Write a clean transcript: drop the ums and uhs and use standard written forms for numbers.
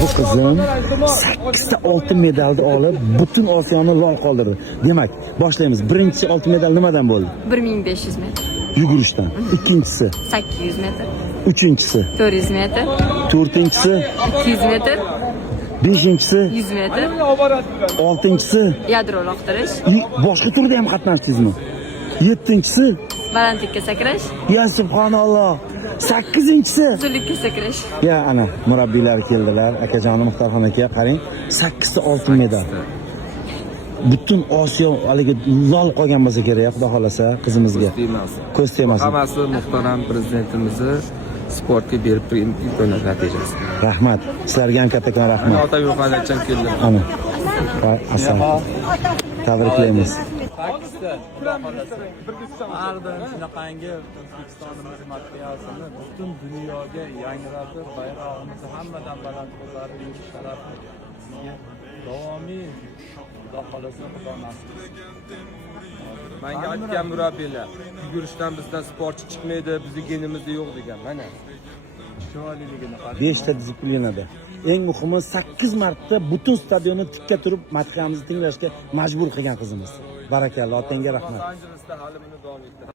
Bu qizim 8 ta oltin medalni olib, butun Osiyoni lol qoldirdi. Demak, boshlaymiz. Birinchi oltin medal nimadan bo'ldi? 1500 metr. Yugurishdan. Ikkinchisi 800 metr. uchinchisi 400 metr. to'rtinchisi 200 metr. beshinchisi 100 metr. oltinchisi Yadro uloqtirish. boshqa turda ham qatnashdingizmi? Yettinchisi Balandlikka sakrash. ya subhanalloh. Sakkizinchisi Uzunlikka sakrash. ya ana murabbiylar keldilar. Akajonim Muxtorxon aka, qarang, 8 ta oltin medal. Butun Osiyo haligi lol qolgan bo'lsa kerak, xudo xolasa qizimizga. Ko'z tegmasin. Hammasi muhtaram prezidentimizni sportga berib turgan imkoniyat natijasi. Rahmat. Sizlarga ham kattakon rahmat. Ota yo'qolgan keldi. Ana. Assalomu. Tabriklaymiz. Ardın shunaqangi O'zbekistonimiz madhiyasini butun dunyoga yangratib, bayrog'imizni hammadan baland ko'tarib yurish sharafi bizga davomiy Xudo xolasa Xudo nasib etsin. Menga aytgan murabbiylar, yugurishdan bizdan sportchi chiqmaydi, bizning genimizda yo'q degan. Mana Chiroyliligini qarang. 5 ta disiplinada. Eng muhimi 8 marta butun stadionni tikka turib madhiyamizni tinglashga majbur qilgan qizimiz. Barakalloh, otangga rahmat. Los Anjelesda hali buni davom ettiradi.